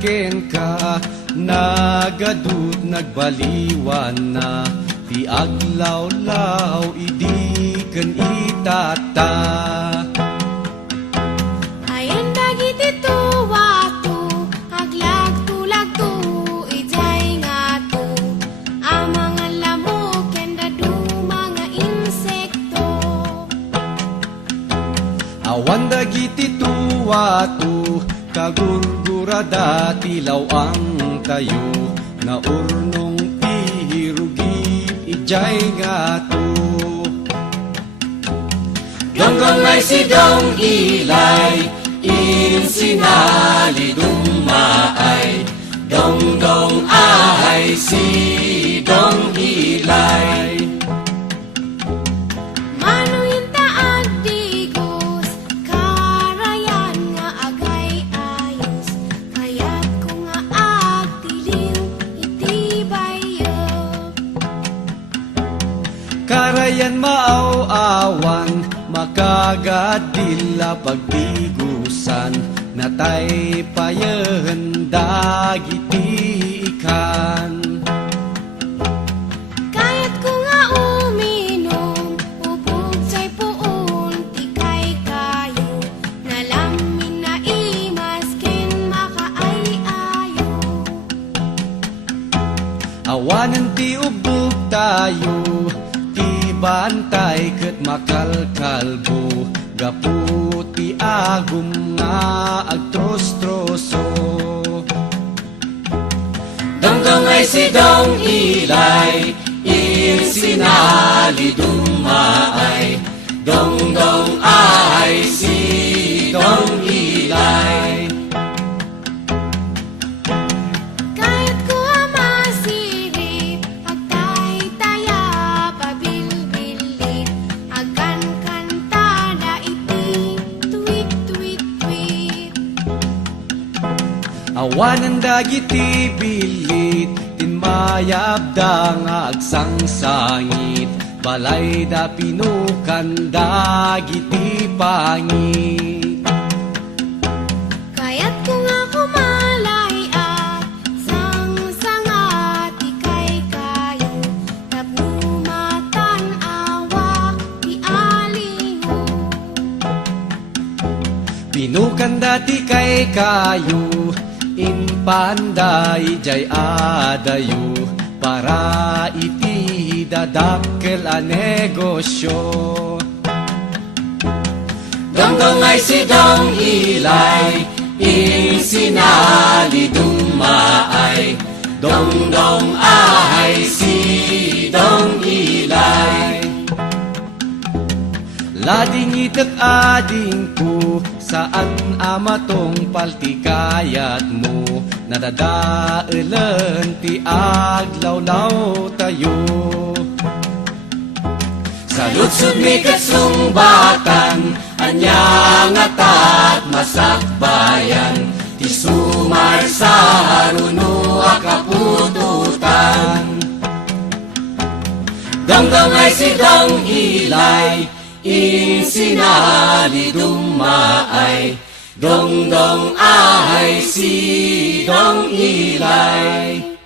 ken ka, nagadut nagbaliwan na, ti aglaw-law idi ken itata. Ayan dagiti tuwatu, aglag-tulagtu, ijay nga tu, amang lamok ken dadu mga insekto. Awan dagiti tuwatu, kagurgurada tilaw ang tayo, na urnong ihirugip ijay nga tu. Donggong ay si dong ilay, insinali dumaay. Dong ay si dong ilay. Manuin taag digos, karayan nga agay ayos, kaya't ko nga agtiliw iti bayo. Karayan maaw-awan, makagadila pagdigusan, natay payen dagiti ikan. Kaya't ko nga uminom, ubog sa'y puon, tikay kayo, nalamin na imas ken makaay-ayo. Awanan ti ubog tayo, ti bantay ket makalkalbo, gaputi agum nga agtros-troso. Donggong ay si dong ilay, insinali dumaay. Dong ay si dong ilay. Kaya't ko masirip, agtay-taya pabilbilit, agan kantada iti tweet. Awanan dagiti bilit, tinmayabda nga agsangsangit, balay da pinukan dagiti pangit. Kaya't ko nga kumalay at sang-sangat ikay kayo, napumatan awa ti alingo. Pinukan dati kay kayo, inpanday jay adayo, para iti dadakkel a negosyo. Donggong ay si dong ilay, insinali dumaay. Dong ay si dong ilay. Lading itak ading ko, saan amatong paltikayat mo, nadadaelan ti aglawlaw tayo. Saludsud mi katsumbatan, anyang atat masakbayan, ti sumar sa haruno akapututan. Donggong ay si dong ilay, insinali dumaay. Dong ay si dong ilay.